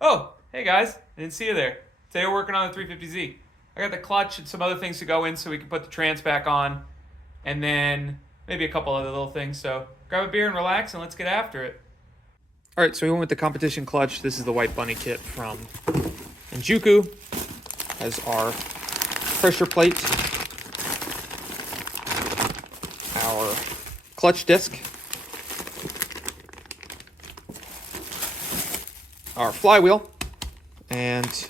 Oh, hey guys, I didn't see you there. Today we're working on the 350Z. I got the clutch and some other things to go in so we can put the trans back on, and then maybe a couple other little things. So grab a beer and relax, and let's get after it. All right, so we went with the competition clutch. This is the White Bunny kit from Injuku. Has our pressure plate, our clutch disc, our flywheel, and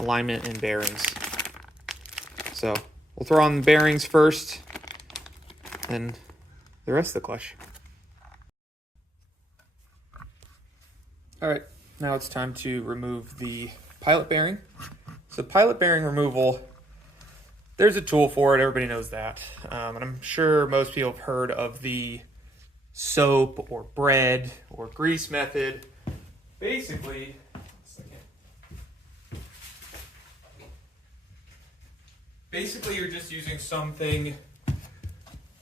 alignment and bearings. So we'll throw on the bearings first, and the rest of the clutch. All right, now it's time to remove the pilot bearing. So pilot bearing removal, there's a tool for it, everybody knows that. And I'm sure most people have heard of the soap or bread or grease method. Basically, you're just using something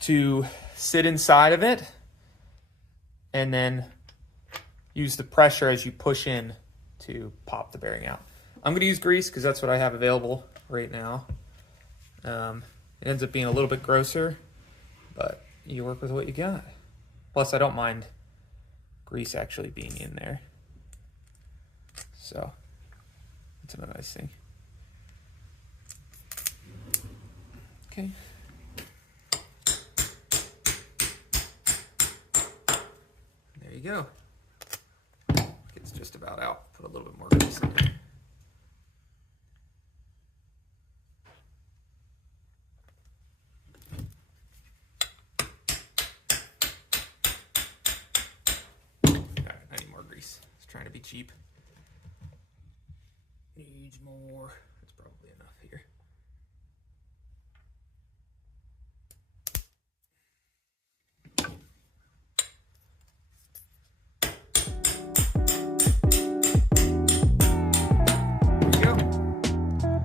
to sit inside of it and then use the pressure as you push in to pop the bearing out. I'm going to use grease because that's what I have available right now. It ends up being a little bit grosser, but you work with what you got. Plus, I don't mind grease actually being in there. So, it's another nice thing. Okay. There you go. It's just about out. Put a little bit more grease in there. Alright, I need more grease. It's trying to be cheap. Needs more. That's probably enough here. There you go.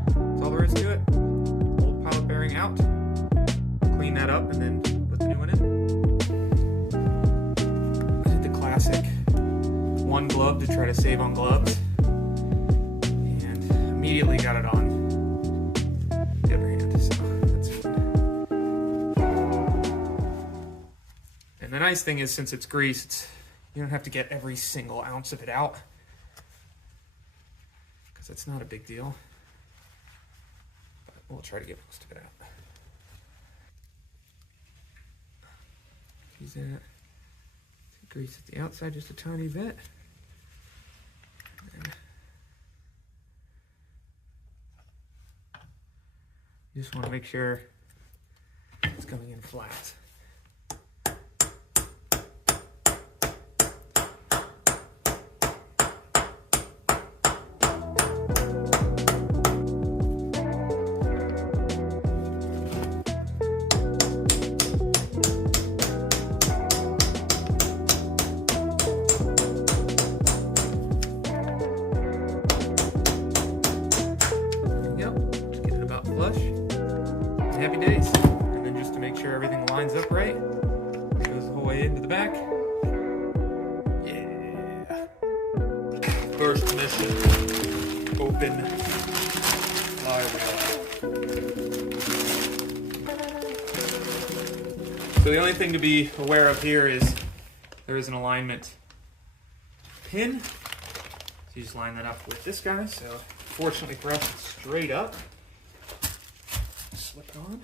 That's all there is to it. Old pilot bearing out. Clean that up and then put the new one in. I did the classic one glove to try to save on gloves. Immediately got it on the other hand, so that's fun. And the nice thing is, since it's greased, you don't have to get every single ounce of it out, because it's not a big deal. But we'll try to get most of it out. Use that. Grease at the outside just a tiny bit. And you just want to make sure it's coming in flat. Happy days. And then just to make sure everything lines up right, goes the whole way into the back. Yeah. First mission. Open flywheel. So the only thing to be aware of here is there is an alignment pin. So you just line that up with this guy. So fortunately for us, it's straight up. Slip it on.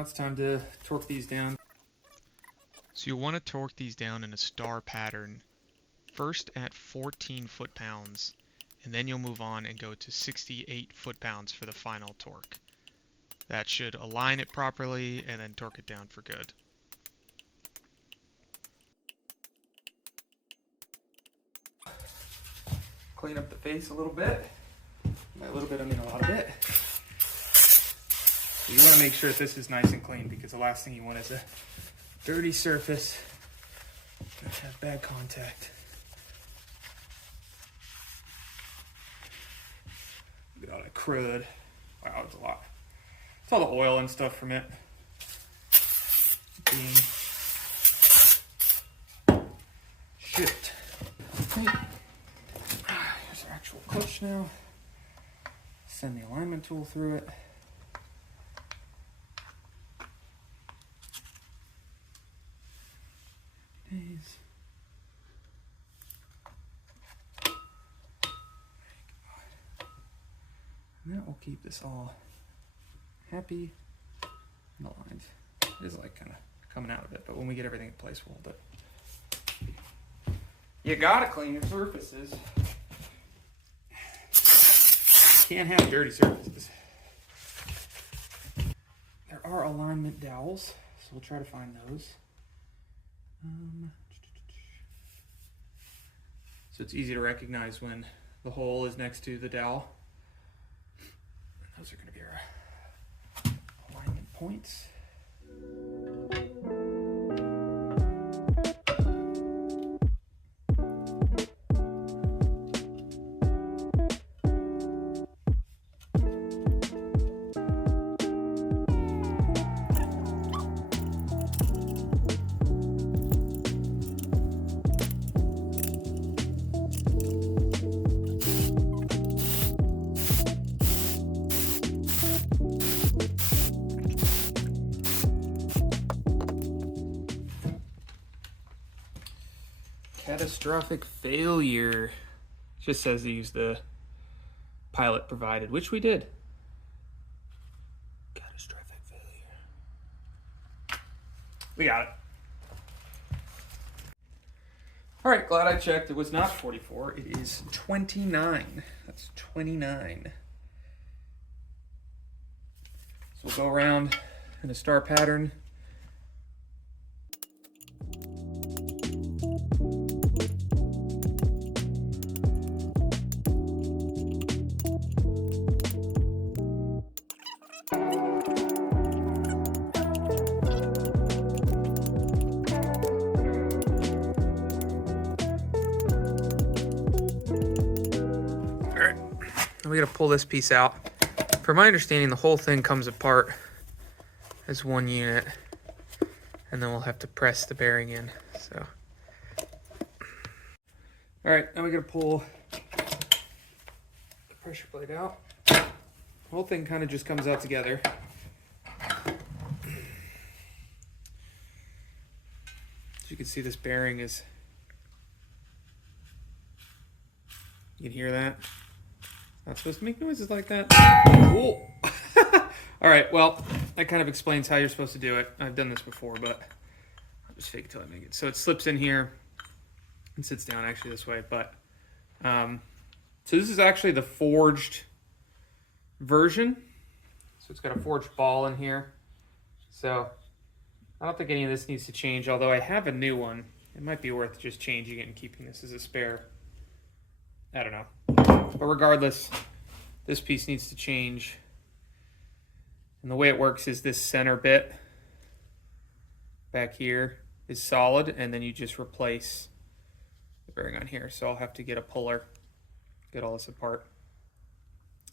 It's time to torque these down. So you'll want to torque these down in a star pattern, first at 14 foot-pounds, and then you'll move on and go to 68 foot-pounds for the final torque. That should align it properly and then torque it down for good. clean up the face a little bit. By a little bit, I mean a lot of it. So you want to make sure that this is nice and clean, because the last thing you want is a dirty surface that has bad contact. Look at all that crud. Wow, that's a lot. It's all the oil and stuff from it being shipped. Okay. Here's our actual clutch now. Send the alignment tool through it. Days. And that will keep this all happy and aligned. It is like kind of coming out of it, but when we get everything in place, we'll hold it. You gotta clean your surfaces. Can't have dirty surfaces. There are alignment dowels, so we'll try to find those. So it's easy to recognize when the hole is next to the dowel. Those are going to be our alignment points. Catastrophic failure. It just says to use the pilot provided, which we did. Catastrophic failure. We got it. All right, glad I checked. It was not 44. It is 29. That's 29. So we'll go around in a star pattern. We gotta pull this piece out. From my understanding, the whole thing comes apart as one unit, and then we'll have to press the bearing in. So, all right, now we gotta pull the pressure plate out. The whole thing kind of just comes out together. As you can see, this bearing is, you can hear that? Not supposed to make noises like that. Whoa. All right, well, that kind of explains how you're supposed to do it. I've done this before, but I'll just fake it till I make it. So it slips in here and sits down actually this way. But so this is actually the forged version. So it's got a forged ball in here. So I don't think any of this needs to change, although I have a new one. It might be worth just changing it and keeping this as a spare. I don't know. But regardless, this piece needs to change. And the way it works is this center bit back here is solid, and then you just replace the bearing on here. So I'll have to get a puller, get all this apart,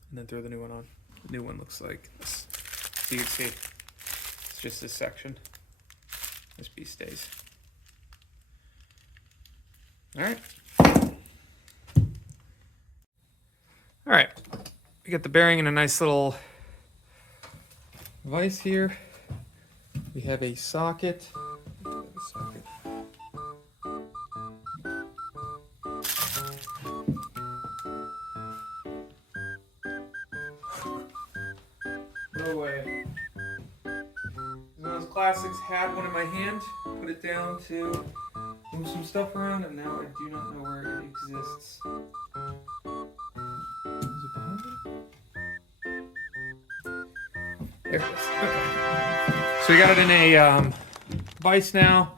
and then throw the new one on. The new one looks like this. So you can see it's just this section. This piece stays. All right. All right, we got the bearing in a nice little vise here. We have a socket. No way. One of those classics, had one in my hand, put it down to move some stuff around, and now I do not know where it exists. There it is. Okay. So we got it in a vise now.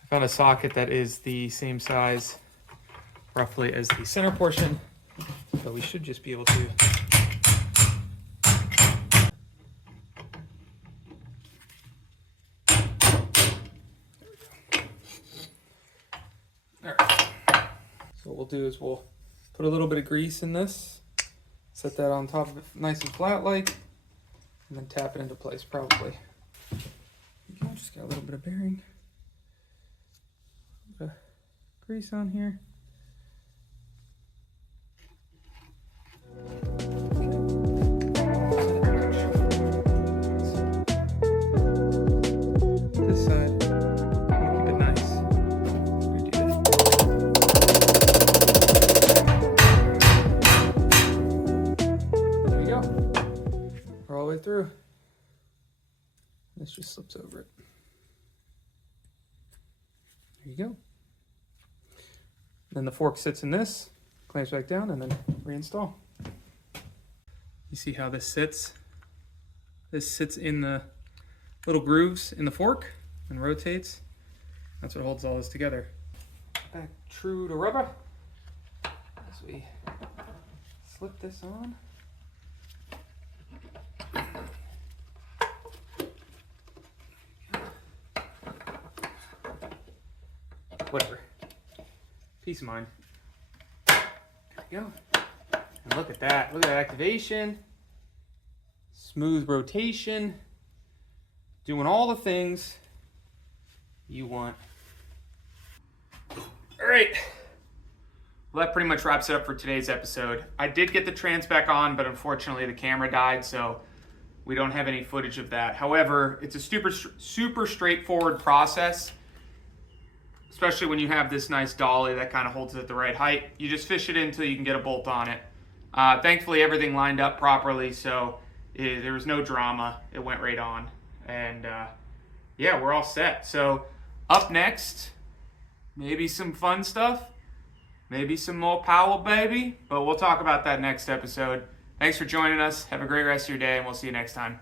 I found a socket that is the same size, roughly, as the center portion. So we should just be able to. All right. So what we'll do is we'll put a little bit of grease in this, set that on top of it nice and flat like, and then tap it into place probably. Okay, just got a little bit of bearing. A bit of grease on here. This side, keep it nice. We do that. There we go. We're all the way through. This just slips over it. There you go. Then the fork sits in this, clamps back down, and then reinstall. You see how this sits? This sits in the little grooves in the fork and rotates. That's what holds all this together. Back true to rubber as we slip this on. Whatever. Peace of mind. There we go. And look at that. Look at that activation. Smooth rotation. Doing all the things you want. All right. Well, that pretty much wraps it up for today's episode. I did get the trans back on, but unfortunately the camera died, so we don't have any footage of that. However, it's a super straightforward process, especially when you have this nice dolly that kind of holds it at the right height. You just fish it in until you can get a bolt on it. Thankfully, everything lined up properly, so there was no drama. It went right on. And yeah, we're all set. So up next, maybe some fun stuff. Maybe some more Powell, baby. But we'll talk about that next episode. Thanks for joining us. Have a great rest of your day, and we'll see you next time.